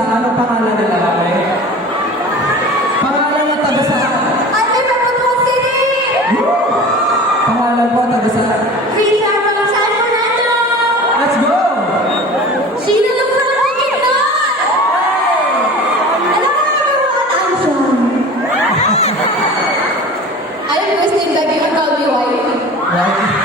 saan ang pangalan ng lalaki? Pangalan ng taga saan? Ate Papunong City! Woo! Pangalan po taga saan? Risa Malasano Fernando! Let's go! Sheila Lufrano Quinton! Alam mo naman mo ang ansyon? I'm listening that you call me wife.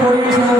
for your time.